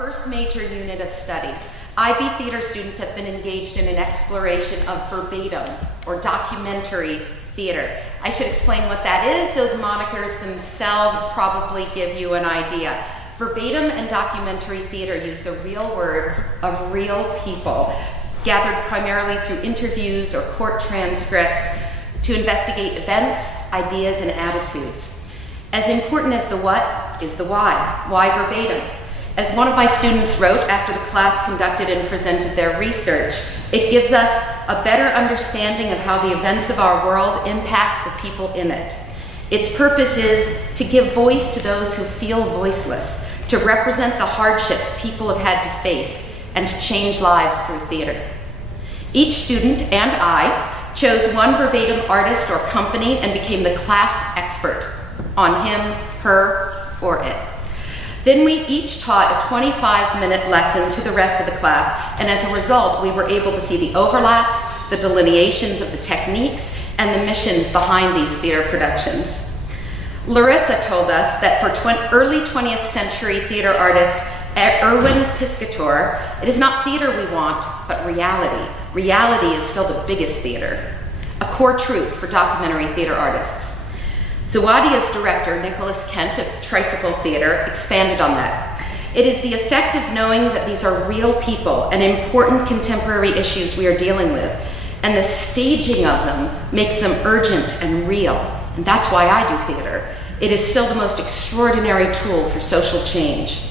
first major unit of study, IB Theater students have been engaged in an exploration of verbatim, or documentary theater. I should explain what that is, though the monikers themselves probably give you an idea. Verbatim and documentary theater use the real words of real people, gathered primarily through interviews or court transcripts, to investigate events, ideas, and attitudes. As important as the what is the why. Why verbatim? As one of my students wrote after the class conducted and presented their research, it gives us a better understanding of how the events of our world impact the people in it. Its purpose is to give voice to those who feel voiceless, to represent the hardships people have had to face, and to change lives through theater. Each student and I chose one verbatim artist or company and became the class expert on him, her, or it. Then we each taught a 25-minute lesson to the rest of the class, and as a result, we were able to see the overlaps, the delineations of the techniques, and the missions behind these theater productions. Larissa told us that for early 20th century theater artist Erwin Piscator, it is not theater we want, but reality. Reality is still the biggest theater, a core truth for documentary theater artists. Zawadia's director, Nicholas Kent of Tricycle Theater, expanded on that. It is the effect of knowing that these are real people and important contemporary issues we are dealing with, and the staging of them makes them urgent and real, and that's why I do theater. It is still the most extraordinary tool for social change.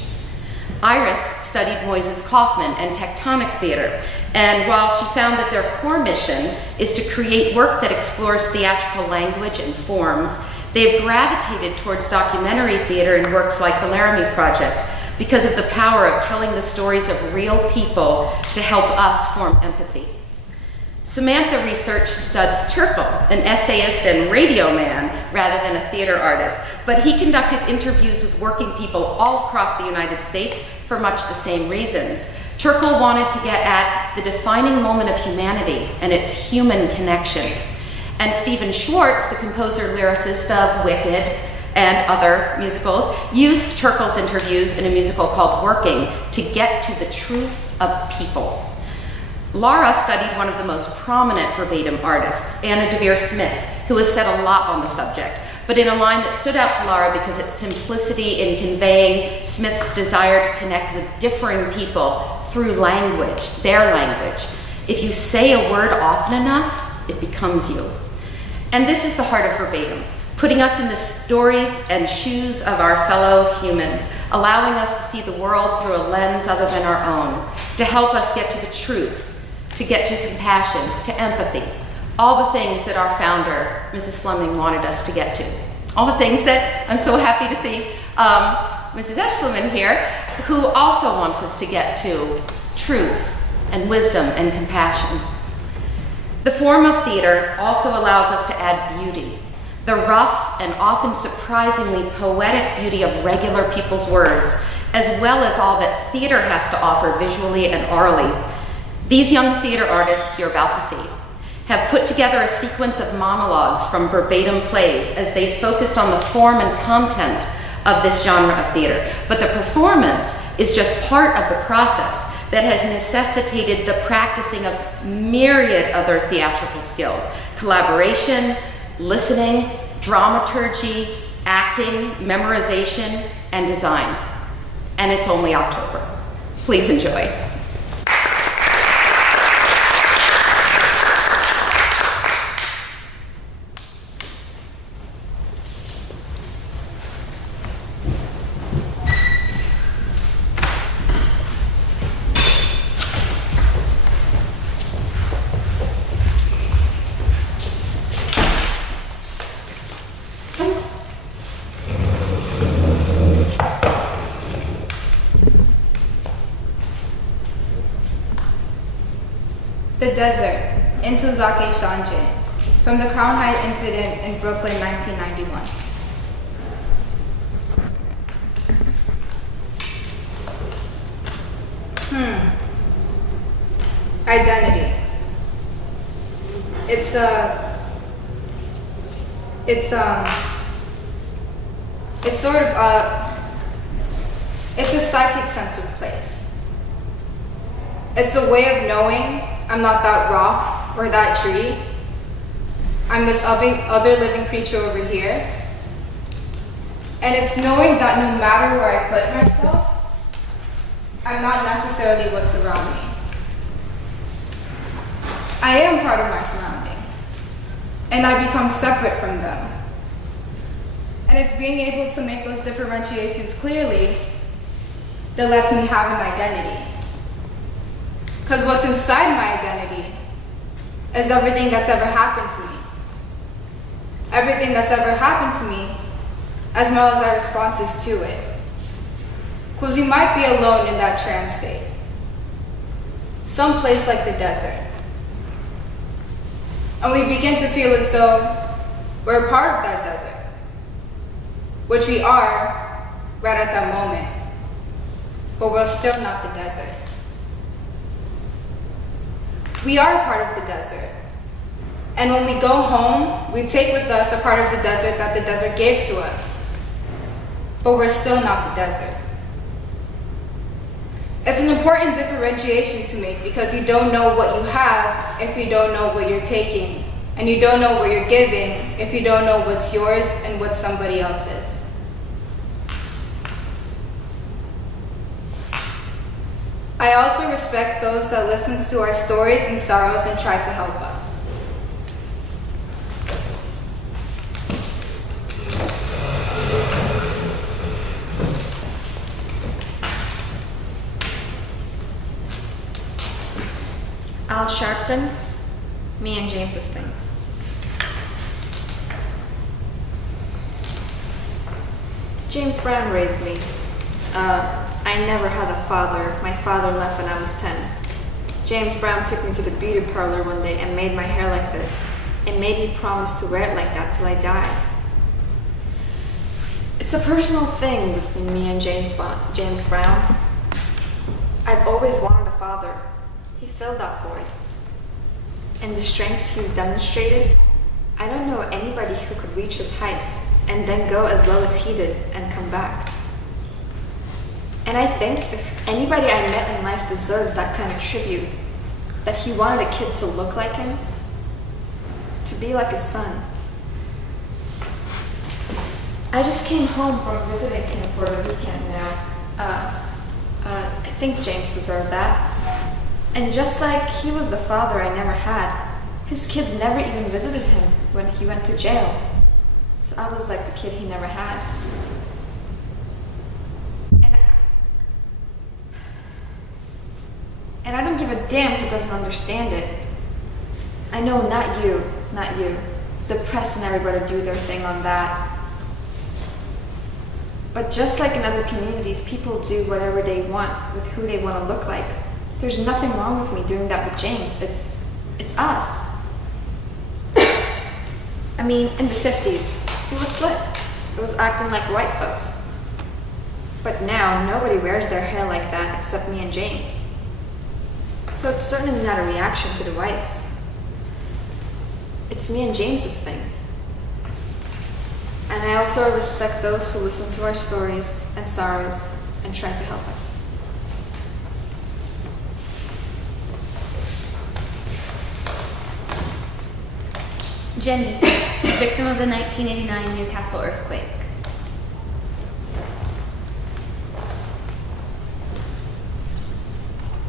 Iris studied Moises Kaufman and tectonic theater, and while she found that their core mission is to create work that explores theatrical language and forms, they have gravitated towards documentary theater in works like the Laramie Project because of the power of telling the stories of real people to help us form empathy. Samantha Research studs Turkle, an essayist and radio man rather than a theater artist, but he conducted interviews with working people all across the United States for much the same reasons. Turkle wanted to get at the defining moment of humanity and its human connection. And Stephen Schwartz, the composer-lyricist of Wicked and other musicals, used Turkle's interviews in a musical called Working to get to the truth of people. Laura studied one of the most prominent verbatim artists, Anna Devere Smith, who has said a lot on the subject, but in a line that stood out to Laura because its simplicity in conveying Smith's desire to connect with differing people through language, their language. If you say a word often enough, it becomes you. And this is the heart of verbatim, putting us in the stories and shoes of our fellow humans, allowing us to see the world through a lens other than our own, to help us get to the truth, to get to compassion, to empathy, all the things that our founder, Mrs. Fleming, wanted us to get to. All the things that I'm so happy to see Mrs. Eschliman here, who also wants us to get to truth and wisdom and compassion. The form of theater also allows us to add beauty, the rough and often surprisingly poetic beauty of regular people's words, as well as all that theater has to offer visually and orally. These young theater artists you're about to see have put together a sequence of monologues from verbatim plays as they focused on the form and content of this genre of theater. But the performance is just part of the process that has necessitated the practicing of myriad other theatrical skills: collaboration, listening, dramaturgy, acting, memorization, and design. And it's only October. Please enjoy. The Desert, Intozake Shanje, from the Crown Heights incident in Brooklyn, 1991. Identity. It's a psychic sense of place. It's a way of knowing I'm not that rock or that tree. I'm this other living creature over here. And it's knowing that no matter where I put myself, I'm not necessarily what's around me. I am part of my surroundings, and I become separate from them. And it's being able to make those differentiations clearly that lets me have an identity. Because what's inside my identity is everything that's ever happened to me. Everything that's ever happened to me, as well as our responses to it. Because we might be alone in that trance state. Someplace like the desert. And we begin to feel as though we're a part of that desert. Which we are right at that moment. But we're still not the desert. We are a part of the desert. And when we go home, we take with us a part of the desert that the desert gave to us. But we're still not the desert. It's an important differentiation to make because you don't know what you have if you don't know what you're taking. And you don't know what you're giving if you don't know what's yours and what's somebody else's. I also respect those that listen to our stories and sorrows and try to help us. Al Sharpton, me and James's thing. James Brown raised me. I never had a father. My father left when I was 10. James Brown took me to the beauty parlor one day and made my hair like this. And made me promise to wear it like that till I die. It's a personal thing between me and James Brown. I've always wanted a father. He filled that void. And the strengths he's demonstrated, I don't know anybody who could reach his heights and then go as low as he did and come back. And I think if anybody I met in life deserves that kind of tribute, that he wanted a kid to look like him, to be like his son. I just came home from visiting him for the weekend now. I think James deserved that. And just like he was the father I never had, his kids never even visited him when he went to jail. So I was like the kid he never had. And I don't give a damn if he doesn't understand it. I know not you. The press and everybody do their thing on that. But just like in other communities, people do whatever they want with who they want to look like. There's nothing wrong with me doing that with James. It's us. I mean, in the 50s, it was slick. It was acting like white folks. But now, nobody wears their hair like that except me and James. So it's certainly not a reaction to the whites. It's me and James's thing. And I also respect those who listen to our stories and sorrows and try to help us. Jenny, victim of the 1989 Newcastle earthquake.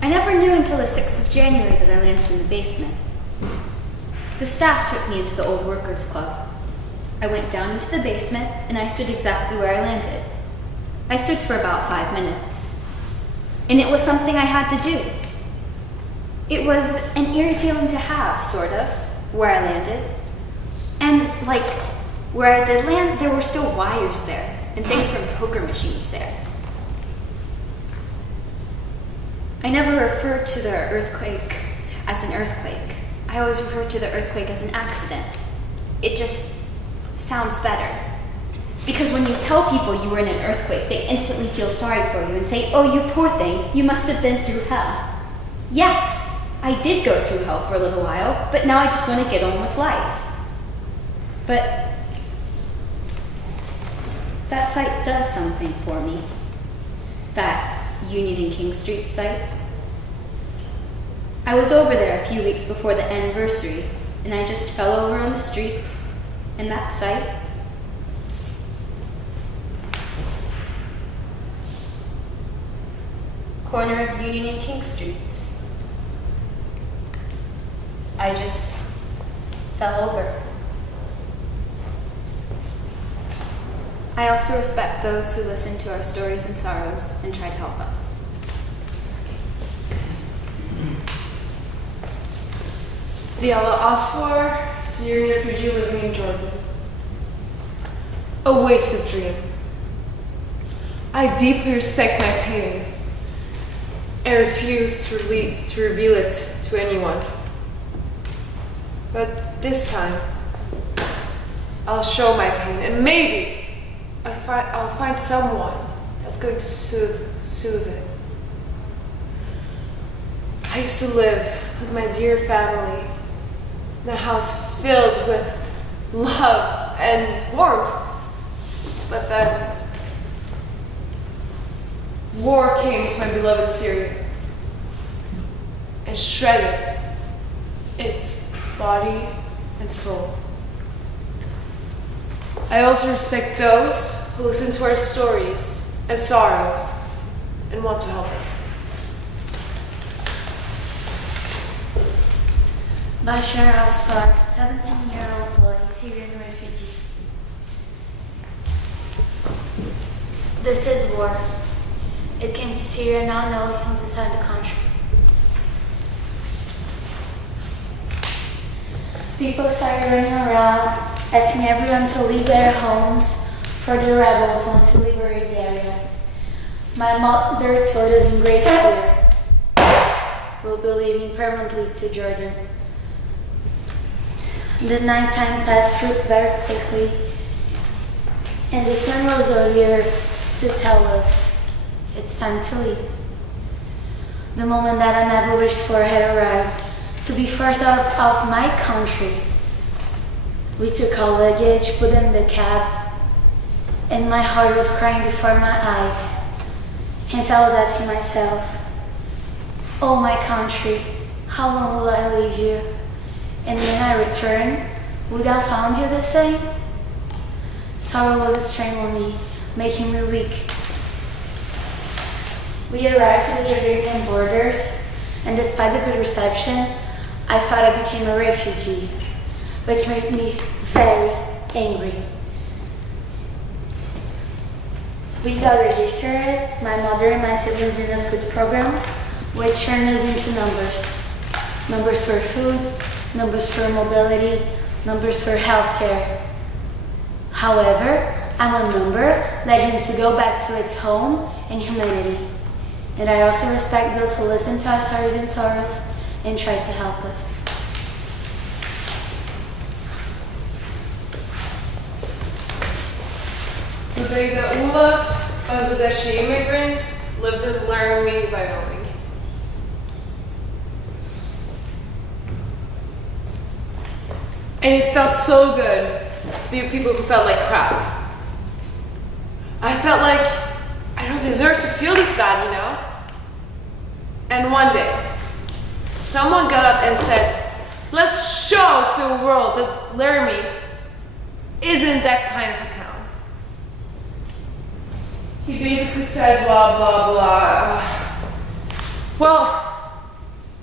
I never knew until the 6th of January that I landed in the basement. The staff took me into the Old Workers Club. I went down into the basement and I stood exactly where I landed. I stood for about 5 minutes. And it was something I had to do. It was an eerie feeling to have, sort of, where I landed. And, like, where I did land, there were still wires there and things from poker machines there. I never referred to the earthquake as an earthquake. I always referred to the earthquake as an accident. It just sounds better. Because when you tell people you were in an earthquake, they instantly feel sorry for you and say, "Oh, you poor thing, you must have been through hell." Yes, I did go through hell for a little while, but now I just want to get on with life. But that site does something for me. That Union and King Street site. I was over there a few weeks before the anniversary, and I just fell over on the streets, and that sight. Corner of Union and King Streets. I just fell over. I also respect those who listen to our stories and sorrows and try to help us. Diala Aswar, Syrian refugee living in Jordan. A wasted dream. I deeply respect my pain and refuse to reveal it to anyone. But this time, I'll show my pain, and maybe I'll find someone that's going to soothe it. I used to live with my dear family in a house filled with love and warmth. But then, war came to my beloved Syria and shredded its body and soul. I also respect those who listen to our stories and sorrows and want to help us. Bashar Asfar, 17-year-old boy, Syrian refugee. This is war. It came to Syria not knowing who's inside the country. People started running around, asking everyone to leave their homes for the rebels want to liberate the area. My mother told us in great fear, we'll be leaving permanently to Jordan. The nighttime passed through very quickly, and the sun rose earlier to tell us it's time to leave. The moment that I never wished for had arrived, to be forced out of my country. We took our luggage, put them in the cab, and my heart was crying before my eyes. Hence I was asking myself, oh my country, how long will I leave you? And when I return, would I find you the same? Sorrow was a strain on me, making me weak. We arrived to the Jordanian borders, and despite the good reception, I thought I became a refugee, which made me very angry. We got registered, my mother and my siblings, in a food program, which turned us into numbers. Numbers for food, numbers for mobility, numbers for healthcare. However, I'm a number that dreams to go back to its home and humanity. And I also respect those who listen to our stories and sorrows and try to help us. Zubayda Ula, Bangladeshi immigrant, lives in Laramie, Wyoming. And it felt so good to be with people who felt like crap. I felt like I don't deserve to feel this bad, you know? And one day, someone got up and said, let's show to the world that Laramie isn't that kind of a town. He basically said blah, blah, blah. Well,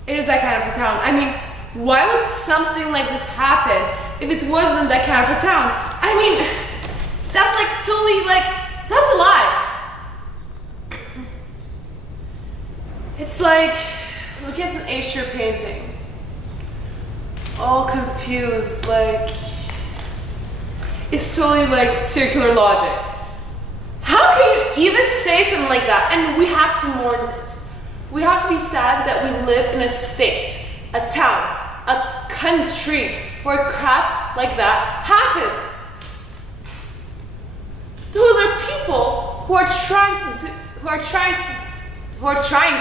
it is that kind of a town. I mean, why would something like this happen if it wasn't that kind of a town? I mean, that's like totally that's a lie. It's like, look at an Asher painting. All confused, it's totally circular logic. How can you even say something like that? And we have to mourn this. We have to be sad that we live in a state, a town, a country where crap like that happens. Those are people who are trying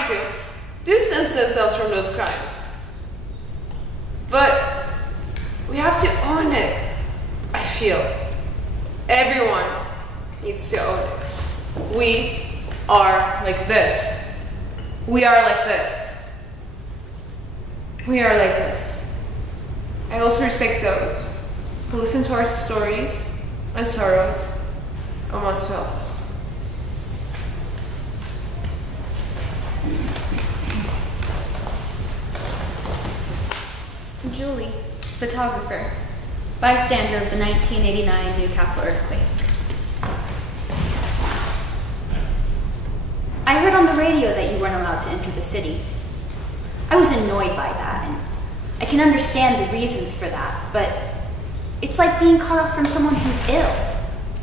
to distance themselves from those crimes. But we have to own it, I feel. Everyone needs to own it. We are like this. We are like this. we are like this. I also respect those who listen to our stories and sorrows and wants to help us. Julie, photographer, bystander of the 1989 Newcastle earthquake. I heard on the radio that you weren't allowed to enter the city. I was annoyed by that, and I can understand the reasons for that, but it's like being cut off from someone who's ill,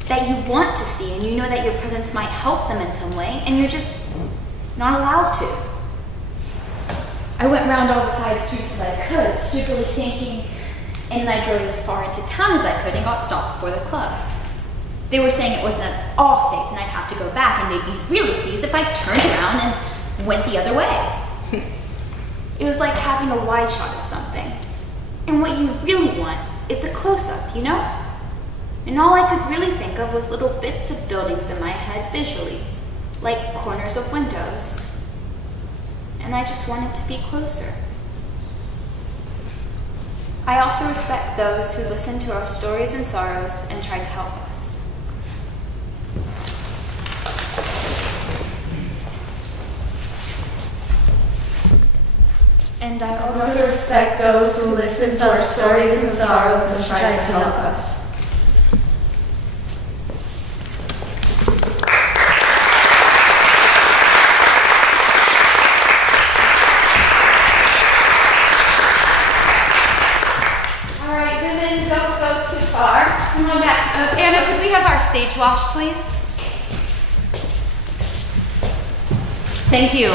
that you want to see, and you know that your presence might help them in some way, and you're just not allowed to. I went around all the side streets that I could, stupidly thinking, and then I drove as far into town as I could and got stopped before the club. They were saying it wasn't at all safe and I'd have to go back, and they'd be really pleased if I turned around and went the other way. It was like having a wide shot of something. And what you really want is a close-up, you know? And all I could really think of was little bits of buildings in my head visually, like corners of windows. And I just wanted to be closer. I also respect those who listen to our stories and sorrows and try to help us. And I also respect those who listen to our stories and sorrows and try to help us. All right, women, don't go too far. Come on back. Anna, could we have our stage wash, please? Thank you.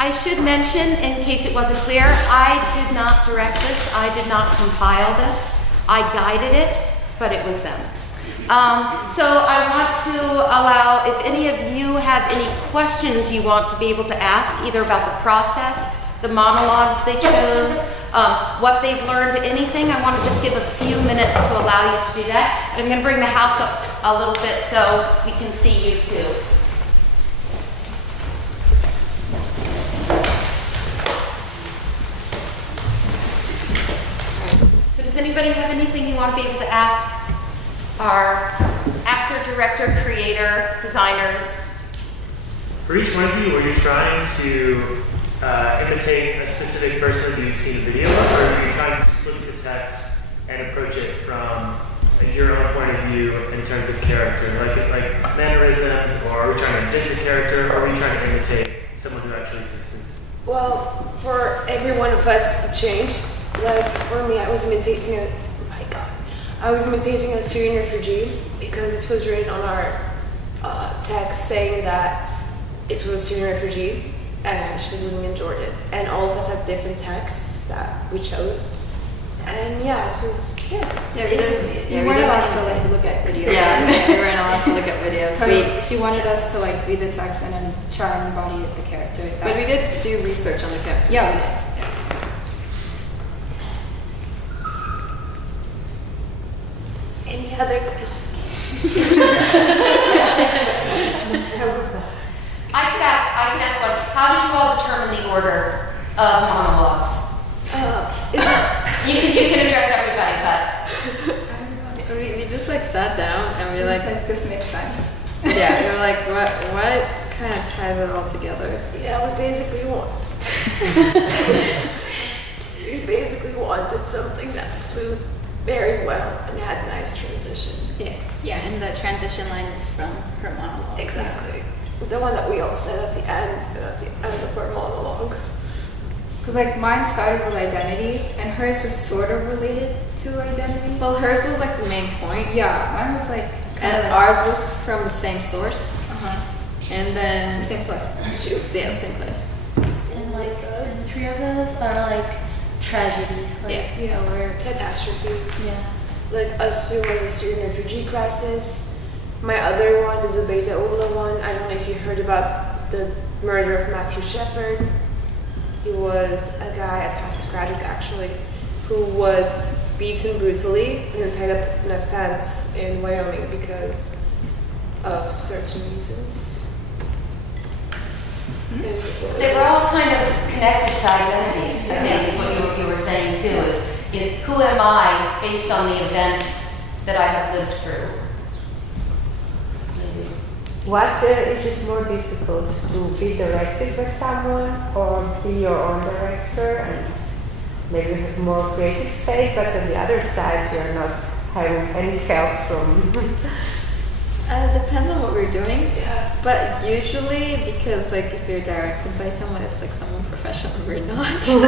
I should mention, in case it wasn't clear, I did not direct this. I did not compile this. I guided it, but it was them. So I want to allow, if any of you have any questions you want to be able to ask, either about the process, the monologues they chose, what they've learned, anything, I want to just give a few minutes to allow you to do that. And I'm going to bring the house up a little bit so we can see you too. So does anybody have anything you want to be able to ask our actor, director, creator, designers? For each one of you, were you trying to imitate a specific person that you've seen a video of, or are you trying to just look at the text and approach it from your own point of view in terms of character, like mannerisms, or are we trying to invent a character, or are we trying to imitate someone who actually existed? Well, for every one of us, it changed. Like for me, I was imitating a Syrian refugee because it was written on our text saying that it was a Syrian refugee and she was living in Jordan. And all of us had different texts that we chose. And yeah, it was We weren't allowed to like look at videos. Yeah, we weren't allowed to look at videos. Because she wanted us to like read the text and then try and embody the character. But we did do research on the characters. Yeah, we did. Any other questions? I can ask one. How did you all determine the order of monologues? You can address everybody, but We just like sat down and we like this makes sense. yeah, we were like what kind of ties it all together? Yeah, we basically wanted something that flew very well and had nice transitions. Yeah, and the transition line is from her monologue. Exactly. The one that we all said at the end of our monologues. Because like mine started with identity and hers was sort of related to identity. Well, hers was like the main point. Yeah, mine was like And ours was from the same source. And then same play. Yeah, same play. And like the three of us are like tragedies. Like, we're Catastrophes. yeah. Like us two was a Syrian refugee crisis. My other one, the Zubaydah Oğlu one, I don't know if you heard about the murder of Matthew Shepard. He was a guy, a TASIS graduate actually, who was beaten brutally and then tied up in a fence in Wyoming because of certain reasons. they were all kind of connected to identity, I think, is what you were saying too, is who am I based on the event that I have lived through? Maybe. What is it more difficult to be directed by someone or be your own director and maybe you have more creative space, but on the other side you're not having any help from Depends on what we're doing. Yeah. But usually, because like if you're directed by someone, it's like someone professional, we're not. So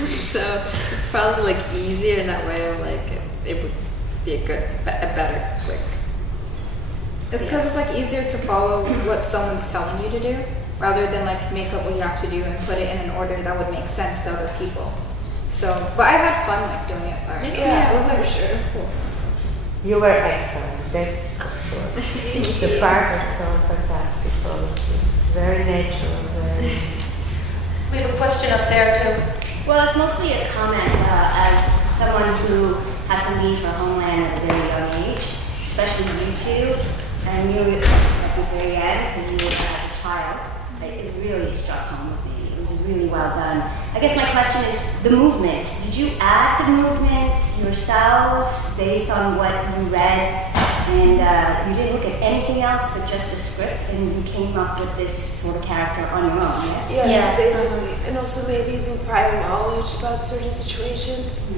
it's probably like easier in that way. Of like it would be a better, quick. It's because it's like easier to follow what someone's telling you to do rather than like make up what you have to do and put it in an order that would make sense to other people. So, but I had fun like doing it by myself. Yeah, it was for like sure. it was cool. You were excellent. That's for sure. The part was so fantastic, honestly. Very natural, very. We have a question up there too. Well, it's mostly a comment as someone who had to leave her homeland at a very young age, especially you two. I knew it at the very end because you were as a child. It really struck home with me. It was really well done. I guess my question is the movements. Did you add the movements yourselves based on what you read? And you didn't look at anything else but just the script, and you came up with this sort of character on your own, yes? Yes, basically. And also maybe some prior knowledge about certain situations.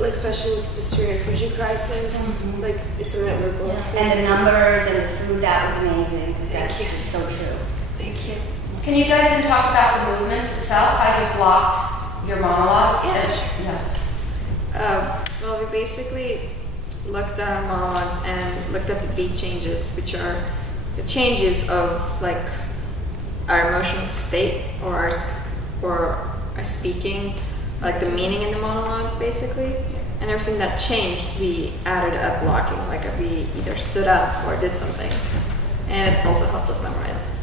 Like especially with the Syrian refugee crisis. Like it's something that we're going through. And the numbers and the food, that was amazing because that's Thank you. just so true. Thank you. Can you guys then talk about the movements itself, how you blocked your monologues? Yeah, Yeah. Well, we basically looked at our monologues and looked at the beat changes, which are the changes of like our emotional state or our speaking, like the meaning in the monologue, basically. And everything that changed, we added a blocking, like we either stood up or did something. And it also helped us memorize.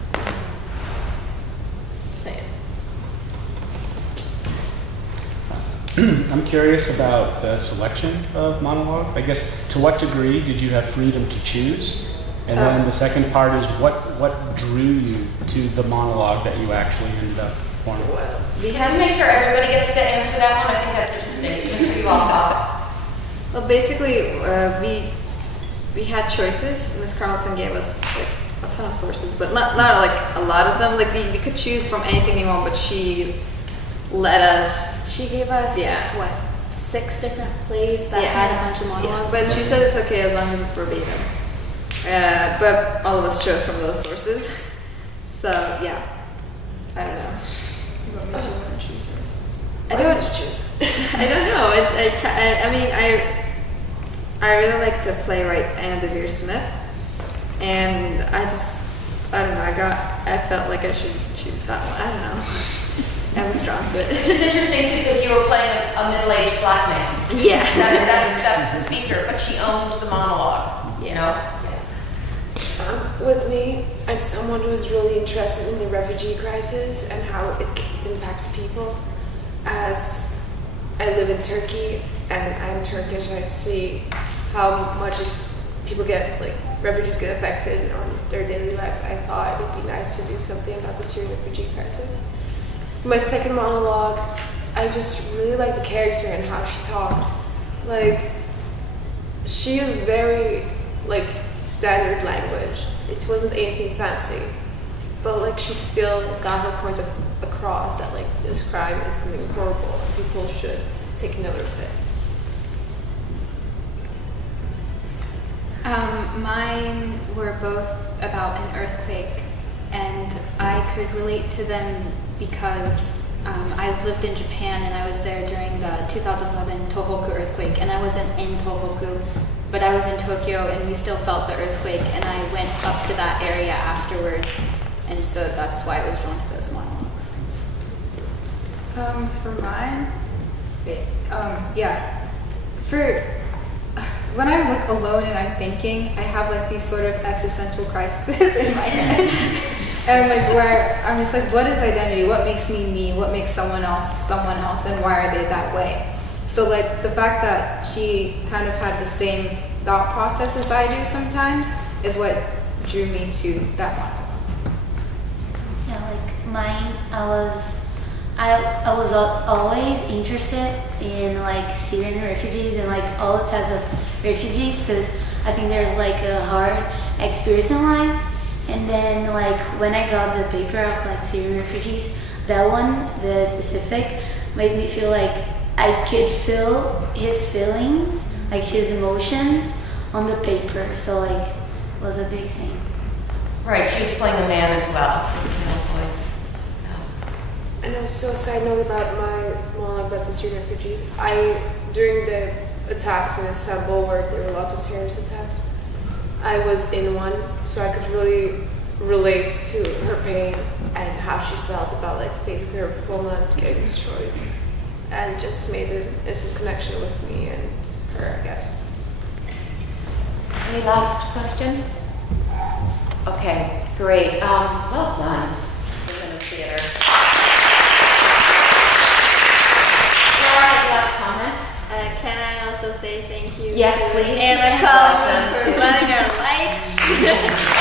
I'm curious about the selection of monologue. I guess to what degree did you have freedom to choose? And then the second part is what drew you to the monologue that you actually ended up forming? We have to make sure everybody gets to answer that one. I think that's interesting. So make sure you all talk. Well, basically, we had choices. Ms. Carlson gave us like a ton of sources, but not like a lot of them. Like we could choose from anything we want, but she let us. She gave us, what, 6 different plays that had a bunch of monologues? But she said it's okay as long as it's verbatim. But all of us chose from those sources. So yeah, I don't know. I don't want to choose. I don't choose. I don't know. I mean, I really like the playwright Anna Devere Smith, and I don't know. I felt like I should choose that one. I don't know. I was drawn to it. Which is interesting too, because you were playing a middle-aged black man. Yeah. That's the speaker, but she owned the monologue. You know. Yeah. With me, I'm someone who is really interested in the refugee crisis and how it impacts people. As I live in Turkey and I'm Turkish, I see how much refugees get affected on their daily lives. I thought it would be nice to do something about the Syrian refugee crisis. My second monologue, I just really liked the character and how she talked. Like, she used very, standard language. It wasn't anything fancy. But, she still got her point across that, this crime is something horrible and people should take note of it. Mine were both about an earthquake, and I could relate to them because I lived in Japan and I was there during the 2011 Tohoku earthquake, and I wasn't in Tohoku, but I was in Tokyo and we still felt the earthquake, and I went up to that area afterwards, and so that's why I was drawn to those monologues. For mine, when I'm alone and I'm thinking, I have these sort of existential crises in my head. And where I'm just what is identity? What makes me? What makes someone else, and why are they that way? So the fact that she kind of had the same thought process as I do sometimes is what drew me to that one. Yeah, mine, I was I was always interested in like Syrian refugees and like all types of refugees because I think there's like a hard experience in life. And then like when I got the paper of like Syrian refugees, that one, the specific, made me feel like I could feel his feelings, like his emotions on the paper. So like it was a big thing. Right, she was playing a man as well, so male voice. And also, a side note about my monologue about the Syrian refugees, during the attacks in Istanbul where there were lots of terrorist attacks, I was in one, so I could really relate to her pain and how she felt about like basically her homeland getting destroyed, and just made an instant connection with me and her, I guess. Any last question? Okay, great. Well done. We're in the theater. Laura has last comment. Can I also say thank you Yes, to please. Anna Welcome for to- running our lights?